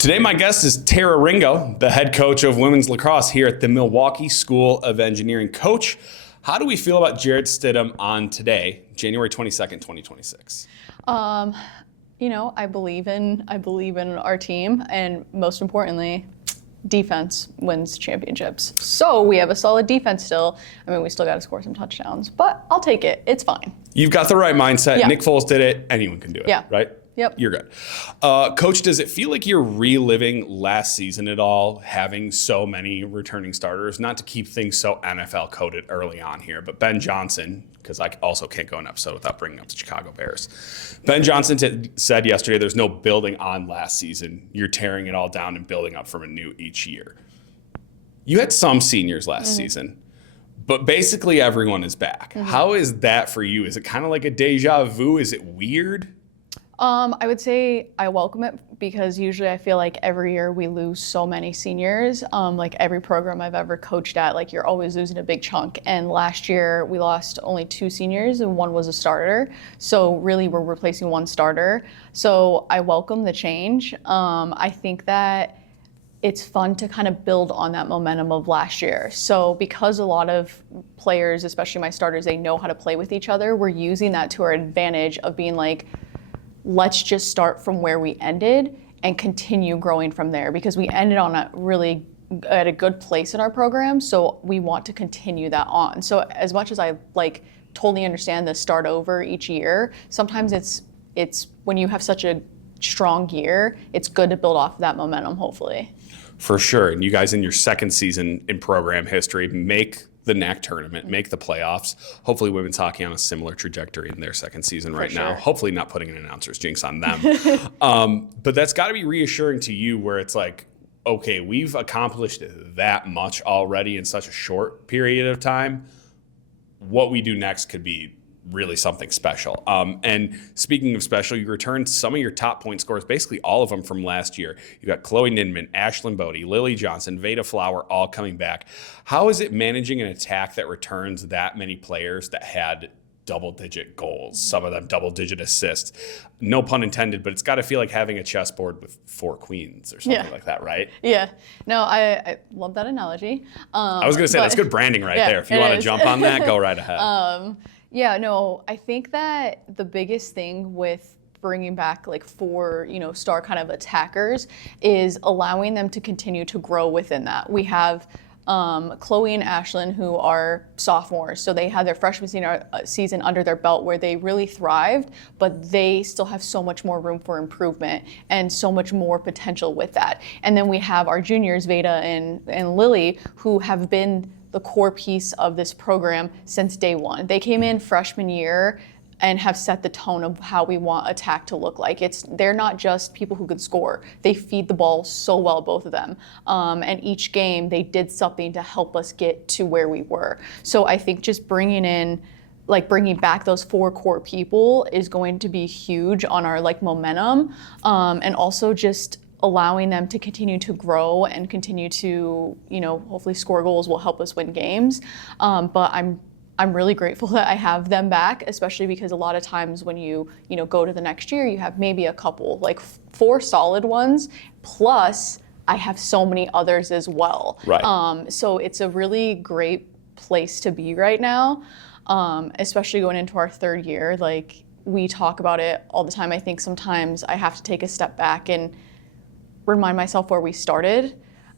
Today, my guest is Terra Ringo, the head coach of women's lacrosse here at the Milwaukee School of Engineering. Coach, how do we feel about Jared Stidham on today, January 22nd, 2026? I believe in our team, and most importantly, defense wins championships. So we have a solid defense still. I mean, we still got to score some touchdowns, but I'll take it. It's fine. You've got the right mindset. Yeah. Nick Foles did it. Anyone can do it, Yeah. right? Yep. You're good. Coach, does it feel like you're reliving last season at all, having so many returning starters? Not to keep things so NFL coded early on here, but Ben Johnson, because I also can't go an episode without bringing up the Chicago Bears. Ben Johnson said yesterday there's no building on last season. You're tearing it all down and building up from anew each year. You had some seniors last season, but basically everyone is back. How is that for you? Is it kind of like a deja vu? Is it weird? I would say I welcome it because usually I feel like every year we lose so many seniors. Like every program I've ever coached at, like you're always losing a big chunk. And last year we lost only 2 seniors and 1 was a starter. So really we're replacing 1 starter. So I welcome the change. I think that it's fun to kind of build on that momentum of last year. So because a lot of players, especially my starters, they know how to play with each other, we're using that to our advantage of being like, let's just start from where we ended and continue growing from there, because we ended on at a good place in our program. So we want to continue that on. So as much as I totally understand the start over each year, sometimes it's when you have such a strong year, it's good to build off of that momentum, hopefully. For sure. And you guys in your second season in program history make the NAC tournament, make the playoffs. Hopefully women's hockey on a similar trajectory in their second season right now. Hopefully not putting an announcer's jinx on them. But that's got to be reassuring to you where it's like, okay, we've accomplished that much already in such a short period of time. What we do next could be really something special. And speaking of special, you returned some of your top point scorers, basically all of them from last year. You got Chloe Nindman, Ashlyn Bodie, Lily Johnson, Veda Flower, all coming back. How is it managing an attack that returns that many players that had double-digit goals, some of them double-digit assists? No pun intended, but it's got to feel like having a chessboard with 4 queens or something like that, right? Yeah. No, I love that analogy. I was going to say, that's good branding right there. If you want to jump on that, go right ahead. Yeah, no, I think that the biggest thing with bringing back 4, star kind of attackers is allowing them to continue to grow within that. We have Chloe and Ashlyn, who are sophomores, so they had their freshman season under their belt where they really thrived, but they still have so much more room for improvement and so much more potential with that. And then we have our juniors, Veda and Lily, who have been the core piece of this program since day one. They came in freshman year and have set the tone of how we want attack to look like. They're not just people who could score. They feed the ball so well, both of them. And each game they did something to help us get to where we were. So I think just bringing back those 4 core people is going to be huge on our momentum, and also just allowing them to continue to grow and continue to, hopefully score goals will help us win games. But I'm really grateful that I have them back, especially because a lot of times when you go to the next year, you have maybe a couple, 4 solid ones, plus I have so many others as well. Right. So it's a really great place to be right now, especially going into our 3rd year. We talk about it all the time. I think sometimes I have to take a step back and remind myself where we started.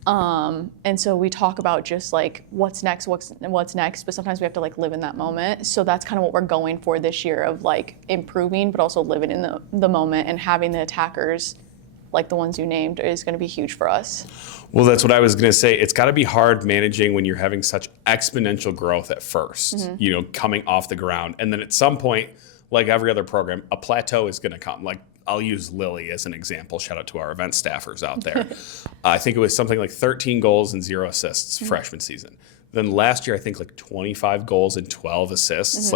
And so we talk about just what's next, but sometimes we have to live in that moment. So that's kind of what we're going for this year of improving, but also living in the moment, and having the attackers like the ones you named is going to be huge for us. Well, that's what I was going to say. It's got to be hard managing when you're having such exponential growth at first, coming off the ground. And then at some point, like every other program, a plateau is going to come. I'll use Lily as an example. Shout out to our event staffers out there. I think it was something like 13 goals and 0 assists freshman season. Then last year, I think 25 goals and 12 assists,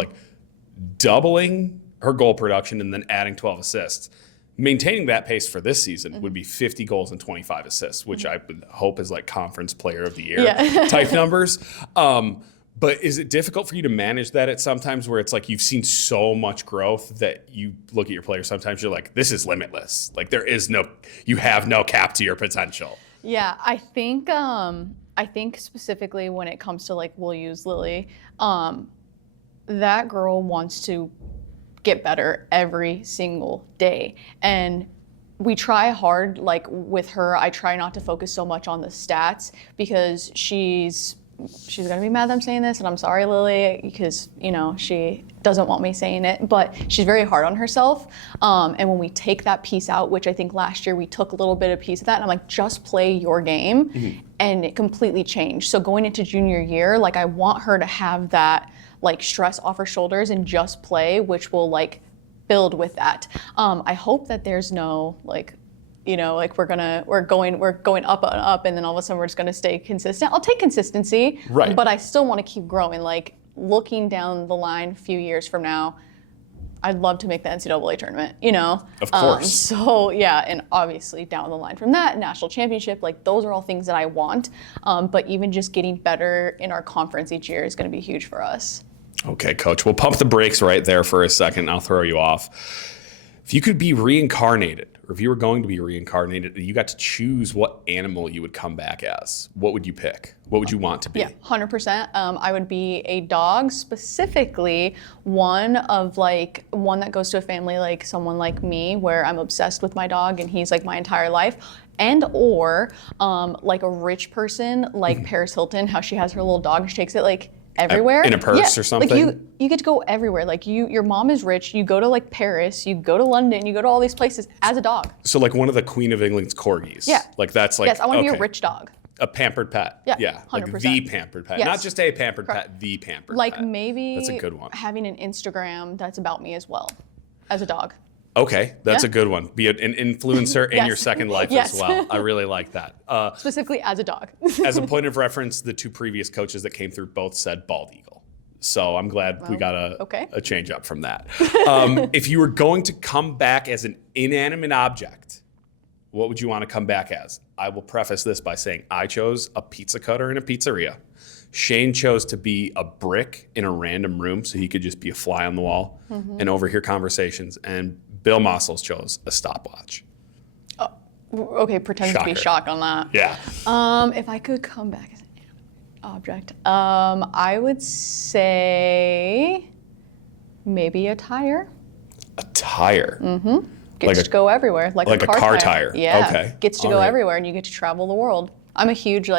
doubling her goal production and then adding 12 assists. Maintaining that pace for this season would be 50 goals and 25 assists, which I would hope is conference player of the year type numbers. But is it difficult for you to manage that at sometimes where it's like you've seen so much growth that you look at your players, sometimes you're like, this is limitless. Like you have no cap to your potential. Yeah, I think specifically when it comes to like, we'll use Lily, that girl wants to get better every single day. And we try hard, like with her, I try not to focus so much on the stats because she's gonna be mad that I'm saying this, and I'm sorry, Lily, because she doesn't want me saying it, but she's very hard on herself. And when we take that piece out, which I think last year we took a little bit of piece of that, and I'm like, just play your game, and it completely changed. So going into junior year, like I want her to have that like stress off her shoulders and just play, which will like build with that. I hope that there's no like, like we're going up and up, and then all of a sudden we're just gonna stay consistent. I'll take consistency, right? But I still want to keep growing. Like looking down the line a few years from now, I'd love to make the NCAA tournament. Of course. So yeah, and obviously down the line from that, national championship. Like those are all things that I want. But even just getting better in our conference each year is going to be huge for us. Okay, Coach. We'll pump the brakes right there for a second. I'll throw you off. If you could be reincarnated, or if you were going to be reincarnated, and you got to choose what animal you would come back as, what would you pick? What would you want to be? Yeah, 100%. I would be a dog, specifically one that goes to a family like someone like me, where I'm obsessed with my dog and he's like my entire life. And or like a rich person like Paris Hilton, how she has her little dog and she takes it like everywhere. In a purse or something? Like you get to go everywhere. Like your mom is rich, you go to like Paris, you go to London, you go to all these places as a dog. So like one of the Queen of England's corgis. Yeah. Like that's like, yes, I want to be a rich dog. A pampered pet. Yeah, 100%. Like the pampered pet. Yes. Not just a pampered pet, the pampered pet. Like maybe that's a good one. Having an Instagram that's about me as well, as a dog. Okay, that's a good one. Be an influencer in your second life as well. I really like that. Specifically as a dog. As a point of reference, the two previous coaches that came through both said bald eagle. So I'm glad we got a change up from that. If you were going to come back as an inanimate object, what would you want to come back as? I will preface this by saying I chose a pizza cutter in a pizzeria. Shane chose to be a brick in a random room so he could just be a fly on the wall and overhear conversations. And Bill Mossels chose a stopwatch. Oh, okay, pretend to be shocked on that. Yeah. If I could come back as an object, I would say maybe a tire. A tire? Mm-hmm. Gets to go everywhere. Like a car tire. Yeah. Okay. Gets to go everywhere and you get to travel the world. I'm a huge,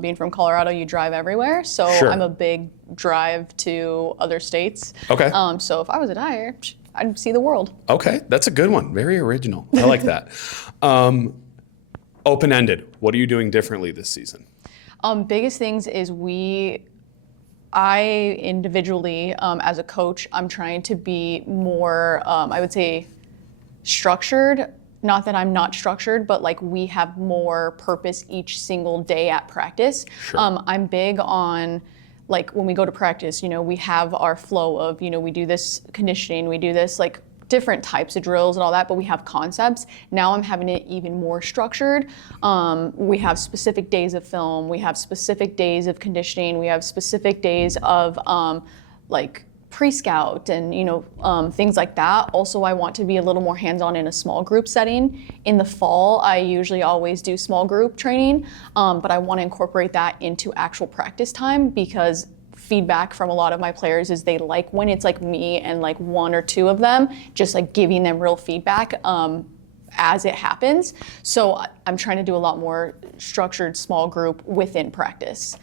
being from Colorado, you drive everywhere. So I'm a big drive to other states. Okay. So if I was a tire, I'd see the world. Okay. That's a good one. Very original. I like that. Open-ended. What are you doing differently this season? Biggest things is I individually, as a coach, I'm trying to be more, I would say, structured. Not that I'm not structured, but like we have more purpose each single day at practice. Sure. I'm big on like when we go to practice, we have our flow of, we do this conditioning, we do this like different types of drills and all that, but we have concepts. Now I'm having it even more structured. We have specific days of film, we have specific days of conditioning, we have specific days of like pre-scout and things like that. Also, I want to be a little more hands-on in a small group setting. In the fall, I usually always do small group training, but I want to incorporate that into actual practice time because feedback from a lot of my players is they like when it's like me and like one or two of them, just like giving them real feedback as it happens. So I'm trying to do a lot more structured small group within practice.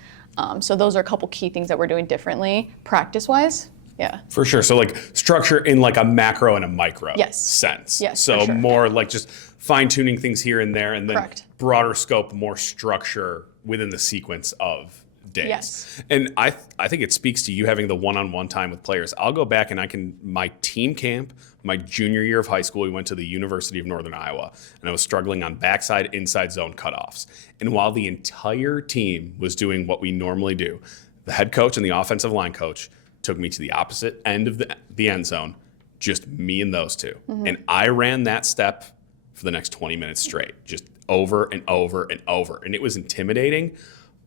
So those are a couple key things that we're doing differently practice-wise. Yeah. For sure. So like structure in like a macro and a micro sense. Yes. So more like just fine tuning things here and there and then broader scope, more structure within the sequence of days. Yes. And I think it speaks to you having the one-on-one time with players. I'll go back and my team camp, my junior year of high school, we went to the University of Northern Iowa and I was struggling on backside, inside zone cutoffs. And while the entire team was doing what we normally do, the head coach and the offensive line coach took me to the opposite end of the end zone, just me and those two. And I ran that step for the next 20 minutes straight, just over and over and over. And it was intimidating,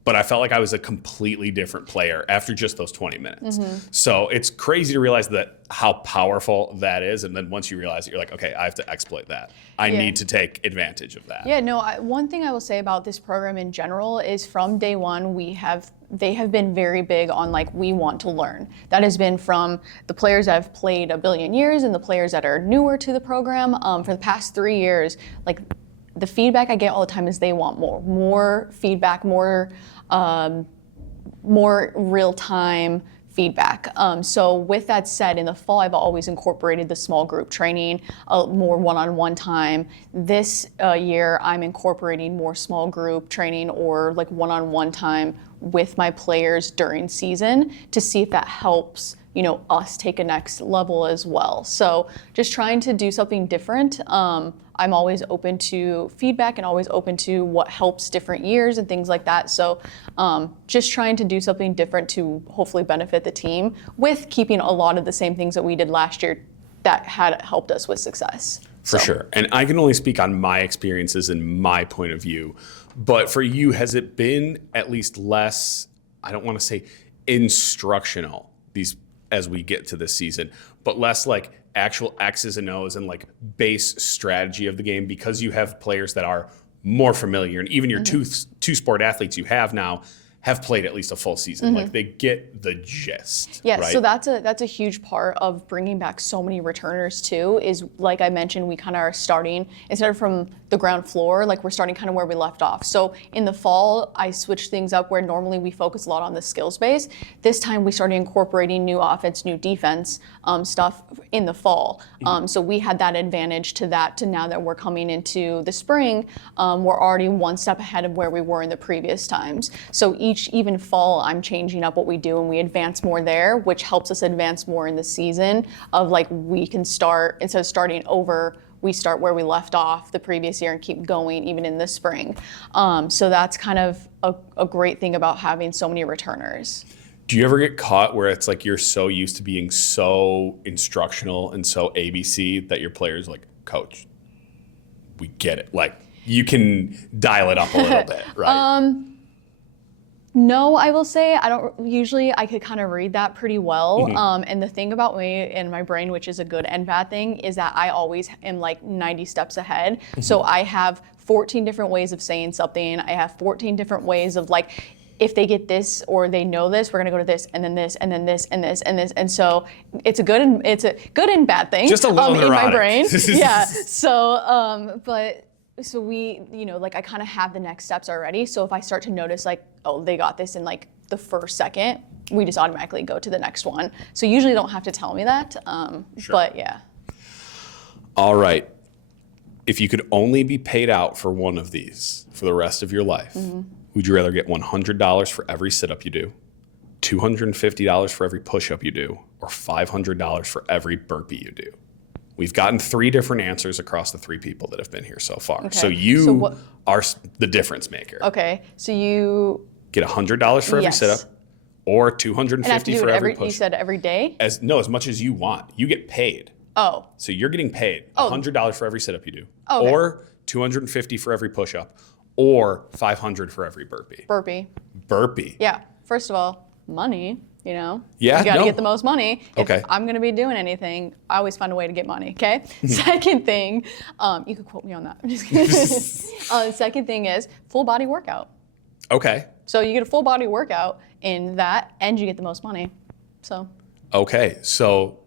but I felt like I was a completely different player after just those 20 minutes. So it's crazy to realize that how powerful that is. And then once you realize it, you're like, okay, I have to exploit that. I need to take advantage of that. Yeah, no, one thing I will say about this program in general is from day one, they have been very big on like, we want to learn. That has been from the players that have played a billion years and the players that are newer to the program. For the past 3 years, like the feedback I get all the time is they want more feedback, more real-time feedback. So with that said, in the fall, I've always incorporated the small group training, more one-on-one time. This year, I'm incorporating more small group training or like one-on-one time with my players during season to see if that helps, you know, us take a next level as well. So just trying to do something different. I'm always open to feedback and always open to what helps different years and things like that. So just trying to do something different to hopefully benefit the team with keeping a lot of the same things that we did last year that had helped us with success. For sure. And I can only speak on my experiences and my point of view. But for you, has it been at least less, I don't want to say instructional as we get to this season, but less like actual X's and O's and like base strategy of the game because you have players that are more familiar, and even your two sport athletes you have now have played at least a full season. Like they get the gist. Yeah, right? so that's a huge part of bringing back so many returners too, is like I mentioned, we kind of are starting, instead of from the ground floor, like we're starting kind of where we left off. So in the fall, I switched things up where normally we focus a lot on the skills base. This time we started incorporating new offense, new defense stuff in the fall. So we had that advantage to now that we're coming into the spring, we're already one step ahead of where we were in the previous times. So even fall, I'm changing up what we do and we advance more there, which helps us advance more in the season of like we can start, instead of starting over, we start where we left off the previous year and keep going even in the spring. So that's kind of a great thing about having so many returners. Do you ever get caught where it's like you're so used to being so instructional and so ABC that your players like, coach, we get it. Like you can dial it up a little bit, right? No, I will say I could kind of read that pretty well. And the thing about me and my brain, which is a good and bad thing, is that I always am like 90 steps ahead. So I have 14 different ways of saying something. I have 14 different ways of like, if they get this or they know this, we're gonna go to this and then this and then this and this and this. And so it's a good and bad thing. Just a little in my brain. Yeah. So we, you know, like I kind of have the next steps already. So if I start to notice like, oh, they got this in like the first second, we just automatically go to the next one. So usually don't have to tell me that, Sure. But yeah. All right. If you could only be paid out for one of these for the rest of your life, would you rather get $100 for every sit-up you do, $250 for every push-up you do, or $500 for every burpee you do? We've gotten 3 different answers across the 3 people that have been here so far. Okay. So you are the difference maker. Okay, so you Get $100 for every Yes. sit-up, or $250 and I have to do for it every push. You said every day? As much as you want. You get paid. Oh, So you're getting paid $100 for every sit-up you do, Okay. or $250 for every push-up, or $500 for every burpee. burpee. Yeah, first of all, money, you know? Yeah, You gotta no. get the most money. Okay. If I'm gonna be doing anything, I always find a way to get money, okay? Second thing, you could quote me on that. I'm just kidding. Second thing is full body workout. Okay. So you get a full body workout in that and you get the most money, so. Okay. So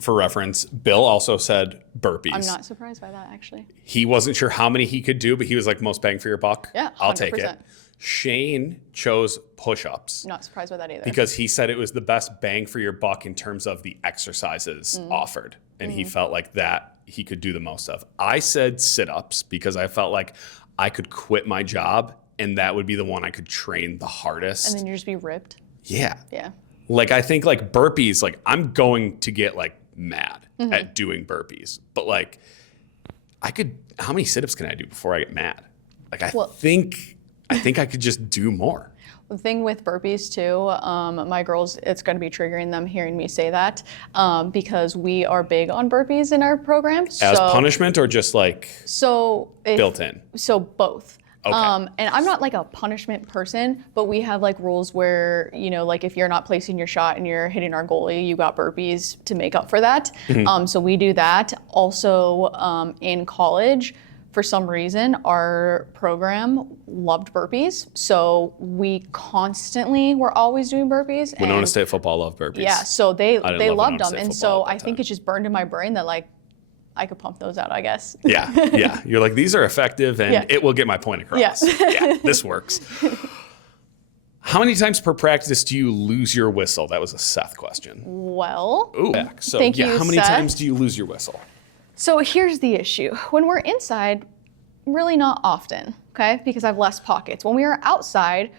for reference, Bill also said burpees. I'm not surprised by that, actually. He wasn't sure how many he could do, but he was like, most bang for your buck. Yeah, I'll take 100%. it. Shane chose push-ups Not surprised by that either. because he said it was the best bang for your buck in terms of the exercises offered. And he felt like that he could do the most of. I said sit-ups because I felt like I could quit my job and that would be the one I could train the hardest. And then you just be ripped. Yeah. Yeah. Like I think like burpees, like I'm going to get like mad at doing burpees, but like how many sit-ups can I do before I get mad? Like I think I could just do more. The thing with burpees too, my girls, it's going to be triggering them hearing me say that because we are big on burpees in our program. As punishment or just like built in? So both. Okay. And I'm not like a punishment person, but we have like rules where, like if you're not placing your shot and you're hitting our goalie, you got burpees to make up for that. So we do that. Also, in college, for some reason, our program loved burpees. So we constantly were always doing burpees. Winona State football loved burpees. Yeah, so they love loved Winona them. State And football so at I that think time. it just burned in my brain that like I could pump those out, I guess. Yeah. You're like, these are effective and it will get my point across. Yeah, this works. How many times per practice do you lose your whistle? That was a Seth question. Well, So thank you, how many Seth. times do you lose your whistle? So here's the issue. When we're inside, really not often, okay? Because I have less pockets. When we are outside,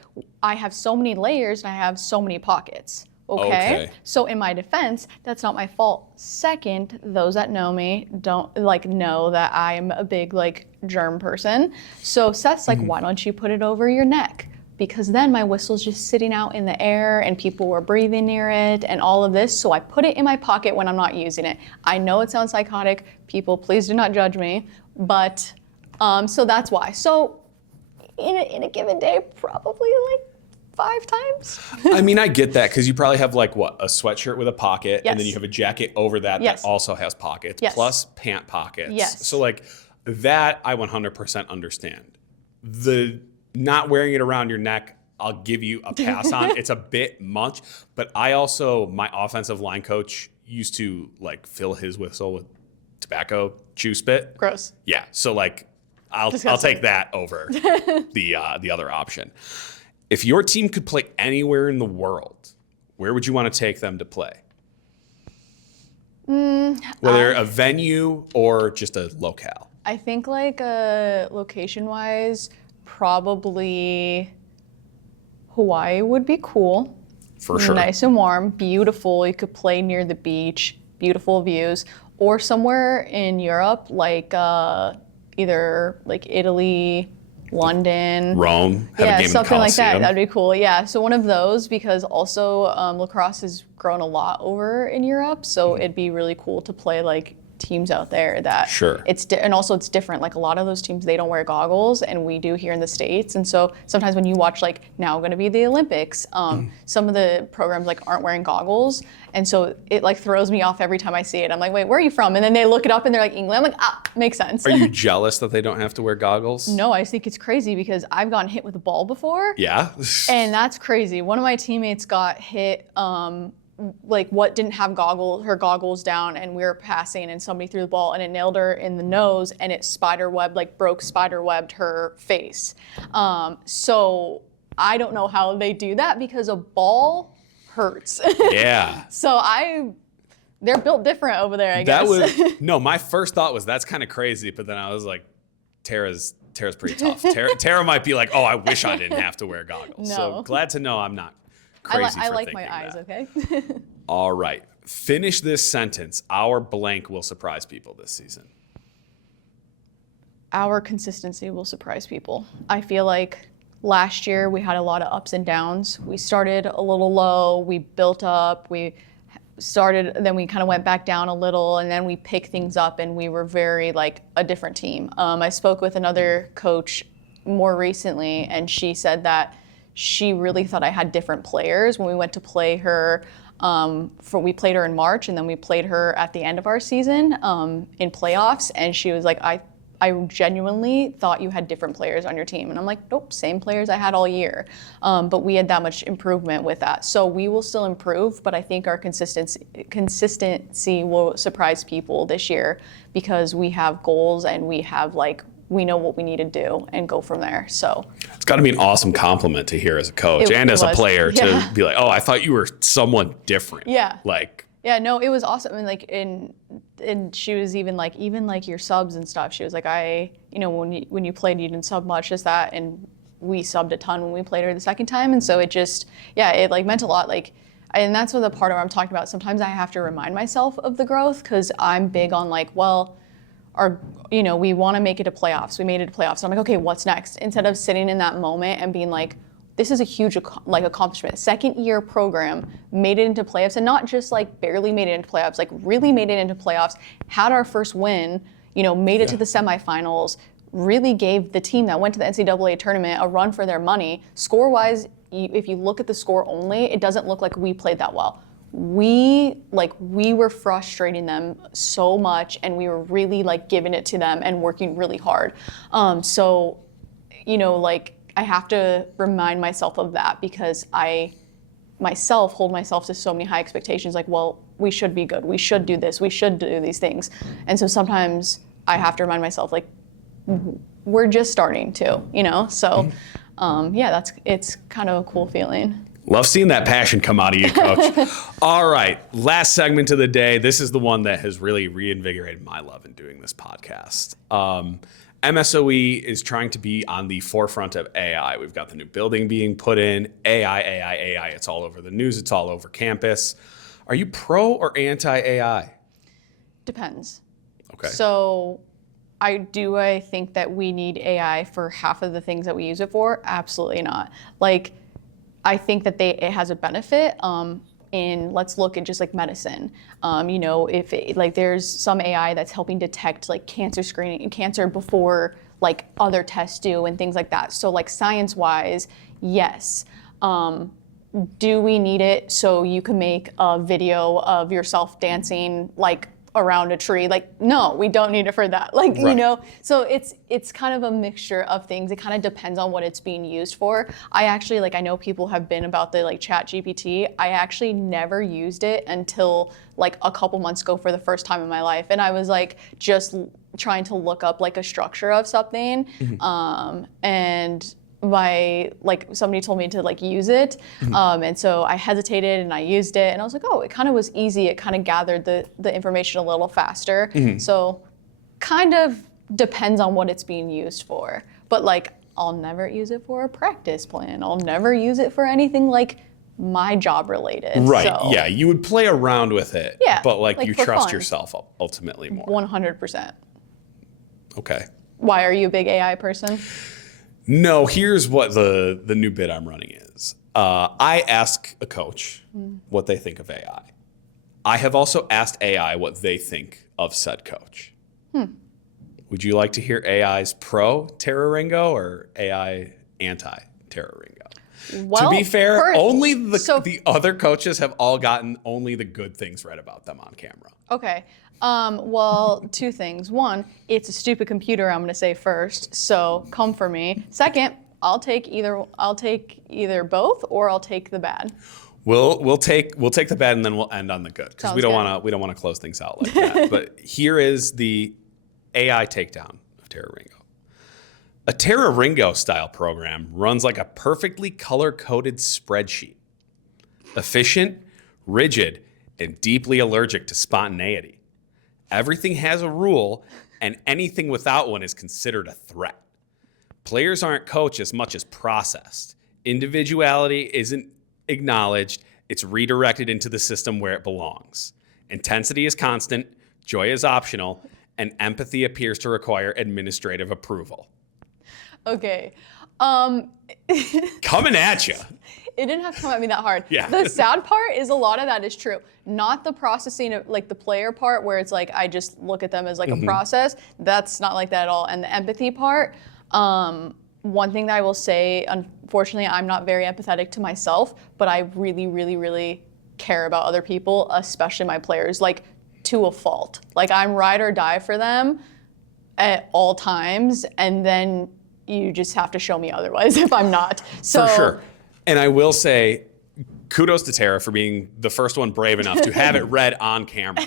I have so many layers and I have so many pockets. Okay. So in my defense, that's not my fault. Second, those that know me don't know that I'm a big germ person. So Seth's like, why don't you put it over your neck? Because then my whistle's just sitting out in the air and people were breathing near it and all of this. So I put it in my pocket when I'm not using it. I know it sounds psychotic. People, please do not judge me. But so that's why. So in a given day, probably 5 times. I mean, I get that because you probably have a sweatshirt with a pocket, and then Yes. you have a jacket over that Yes. that also has pockets, Yes. plus pant pockets. Yes. So that I 100% understand. The not wearing it around your neck, I'll give you a pass on. It's a bit much, but my offensive line coach used to fill his whistle with tobacco chew spit. Gross. Yeah. So I'll Disgusting. take that over the other option. If your team could play anywhere in the world, where would you want to take them to play? Whether a venue or just a locale. I think location-wise, probably Hawaii would be cool. For sure. Nice and warm, beautiful. You could play near the beach, beautiful views, or somewhere in Europe, either Italy, London, Rome, have a game in the something like that. Coliseum. That'd be cool. Yeah, so one of those, because also lacrosse has grown a lot over in Europe, so it'd be really cool to play teams out there that Sure. and also it's different. A lot of those teams, they don't wear goggles, and we do here in the States. And so sometimes when you watch now going to be the Olympics, some of the programs aren't wearing goggles, and so it throws me off every time I see it. I'm like, wait, where are you from? And then they look it up and they're like, England. I'm like, makes sense. Are you jealous that they don't have to wear goggles? No, I just think it's crazy because I've gotten hit with a ball before. Yeah. And that's crazy. One of my teammates got hit, what didn't have her goggles down, and we were passing, and somebody threw the ball, and it nailed her in the nose, and it spiderwebbed her face. So I don't know how they do that because a ball hurts. Yeah. So they're built different over there, I guess. My first thought was that's kind of crazy, but then I was like, Tara's pretty tough. Tara might be like, oh, I wish I didn't have to wear goggles. No. So glad to know I'm not crazy I for like thinking my eyes, that. okay? All right. Finish this sentence. Our blank will surprise people this season. Our consistency will surprise people. I feel like last year we had a lot of ups and downs. We started a little low, we built up, then we kind of went back down a little, and then we picked things up, and we were very a different team. I spoke with another coach more recently, and she said that she really thought I had different players when we went to play her. We played her in March, and then we played her at the end of our season in playoffs, and she was like, I genuinely thought you had different players on your team. And I'm like, nope, same players I had all year. But we had that much improvement with that. So we will still improve, but I think our consistency will surprise people this year because we have goals and we have we know what we need to do and go from there. So it's got to be an awesome compliment to hear as a coach and as a player to be like, oh, I thought you were someone different. Yeah. Yeah, no, it was awesome. And and she was even your subs and stuff. She was like, when you played, you didn't sub much, just that. And we subbed a ton when we played her the second time. And so it just, it meant a lot. And that's what the part where I'm talking about. Sometimes I have to remind myself of the growth because I'm big on we want to make it to playoffs. We made it to playoffs. So I'm like, okay, what's next? Instead of sitting in that moment and being like, this is a huge accomplishment. Second-year program made it into playoffs, and not just barely made it into playoffs, really made it into playoffs, had our first win, made it to the semifinals, really gave the team that went to the NCAA tournament a run for their money. Score-wise, if you look at the score only, it doesn't look like we played that well. We were frustrating them so much, and we were really like giving it to them and working really hard. So, you know, like I have to remind myself of that, because I myself hold myself to so many high expectations. Like, well, we should be good. We should do this. We should do these things. And so sometimes I have to remind myself, like, we're just starting to, you know? So, yeah, it's kind of a cool feeling. Love seeing that passion come out of you, Coach. All right, last segment of the day. This is the one that has really reinvigorated my love in doing this podcast. MSOE is trying to be on the forefront of AI. We've got the new building being put in. AI. It's all over the news. It's all over campus. Are you pro or anti-AI? Depends. Okay. So I think that we need AI for half of the things that we use it for? Absolutely not. Like, I think that it has a benefit in, let's look at just like medicine. You know, if there's some AI that's helping detect like cancer before like other tests do and things like that. So like science-wise, yes. Do we need it so you can make a video of yourself dancing like around a tree? Like, no, we don't need it for that. Like, right. You know, so it's kind of a mixture of things. It kind of depends on what it's being used for. I actually, like, I know people have been about the like Chat GPT. I actually never used it until like a couple months ago for the first time in my life. And I was like, just trying to look up like a structure of something. Mm-hmm. And somebody told me to like use it. Mm-hmm. And so I hesitated and I used it, and I was like, oh, it kind of was easy. It kind of gathered the information a little faster. Mm-hmm. So kind of depends on what it's being used for. But like, I'll never use it for a practice plan. I'll never use it for anything like my job related. Right, so, yeah, you would play around with it. Yeah, but like you trust fun. Yourself ultimately more. 100%. Okay. Why, are you a big AI person? No, here's what the new bit I'm running is. I ask a coach what they think of AI. I have also asked AI what they think of said coach. Would you like to hear AI's pro Terra Ringo or AI anti Terra Ringo? Well, to be fair, only the other coaches have all gotten only the good things read about them on camera. Okay. Well, two things. One, it's a stupid computer, I'm going to say first, so come for me. Second, I'll take either both, or I'll take the bad. We'll take the bad, and then we'll end on the good, because we don't want to close things out like that. But here is the AI takedown of Terra Ringo. A Terra Ringo style program runs like a perfectly color-coded spreadsheet. Efficient, rigid, and deeply allergic to spontaneity. Everything has a rule, and anything without one is considered a threat. Players aren't coached as much as processed. Individuality isn't acknowledged. It's redirected into the system where it belongs. Intensity is constant, joy is optional, and empathy appears to require administrative approval. Okay. Coming at you. It didn't have to come at me that hard. Yeah. The sad part is a lot of that is true. Not the processing of like the player part where it's like I just look at them as like a process. That's not like that at all. And the empathy part, one thing that I will say, unfortunately, I'm not very empathetic to myself, but I really, really, really care about other people, especially my players, like to a fault. Like I'm ride or die for them at all times, and then you just have to show me otherwise if I'm not. So, for sure. And I will say, kudos to Terra for being the first one brave enough to have it read on camera.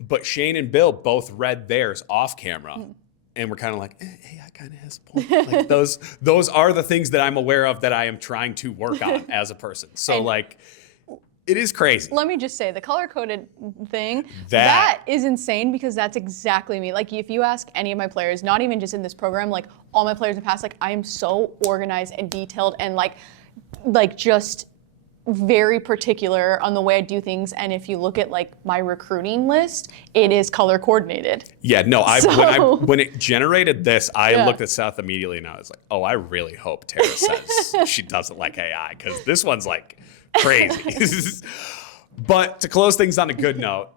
But Shane and Bill both read theirs off camera. And we're kind of like, AI kind of has a point. Like those are the things that I'm aware of that I am trying to work on as a person. So and like, it is crazy. Let me just say, the color-coded thing, that is insane, because that's exactly me. Like, if you ask any of my players, not even just in this program, like all my players in the past, like I am so organized and detailed and like just very particular on the way I do things. And if you look at like my recruiting list, it is color coordinated. Yeah, no, when it generated this, I looked at Seth immediately and I was like, oh, I really hope Terra says she doesn't like AI, because this one's like crazy. But to close things on a good note,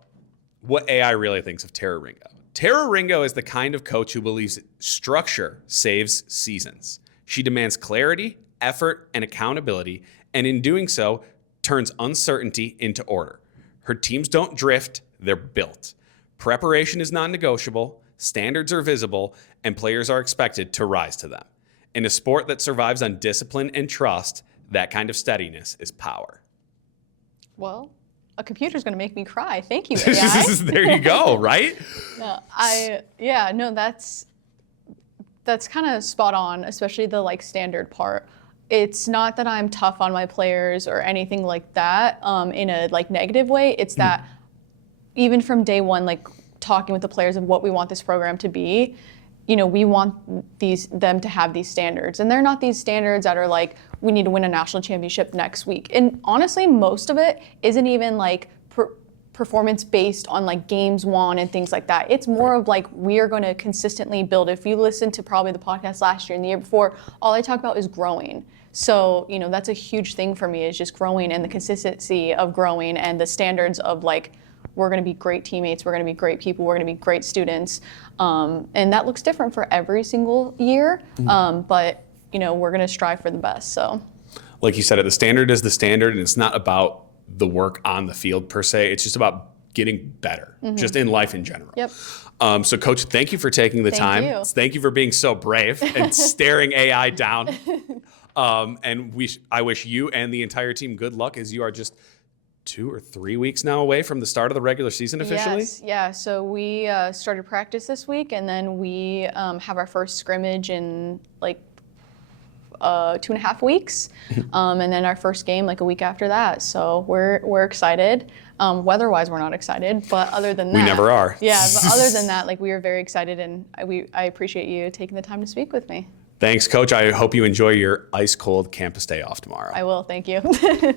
what AI really thinks of Terra Ringo. Terra Ringo is the kind of coach who believes structure saves seasons. She demands clarity, effort, and accountability, and in doing so, turns uncertainty into order. Her teams don't drift, they're built. Preparation is non-negotiable, standards are visible, and players are expected to rise to them. In a sport that survives on discipline and trust, that kind of steadiness is power. Well, a computer's going to make me cry. Thank you, AI. There you go, right? That's kind of spot on, especially the like standard part. It's not that I'm tough on my players or anything like that in a like negative way. It's that even from day one, like talking with the players of what we want this program to be, you know, we want them to have these standards. And they're not these standards that are like, we need to win a national championship next week. And honestly, most of it isn't even like performance based on like games won and things like that. It's more of like, we are going to consistently build. If you listen to probably the podcast last year and the year before, all I talk about is growing. So, you know, that's a huge thing for me, is just growing and the consistency of growing and the standards of like, we're going to be great teammates, we're going to be great people, we're going to be great students. And that looks different for every single year, but you know, we're going to strive for the best. So, like you said, the standard is the standard, and it's not about the work on the field per se. It's just about getting better, just in life in general. Yep. So, Coach, thank you for taking the time. Thank you for being so brave and staring AI down. And I wish you and the entire team good luck, as you are just 2 or 3 weeks now away from the start of the regular season officially? Yes, yeah. So we started practice this week, and then we have our first scrimmage in like 2.5 weeks, and then our first game like a week after that. So we're excited. Weather-wise, we're not excited, but other than that, we never are. Yeah, but other than that, like we are very excited, and I appreciate you taking the time to speak with me. Thanks, Coach. I hope you enjoy your ice-cold campus day off tomorrow. I will. Thank you.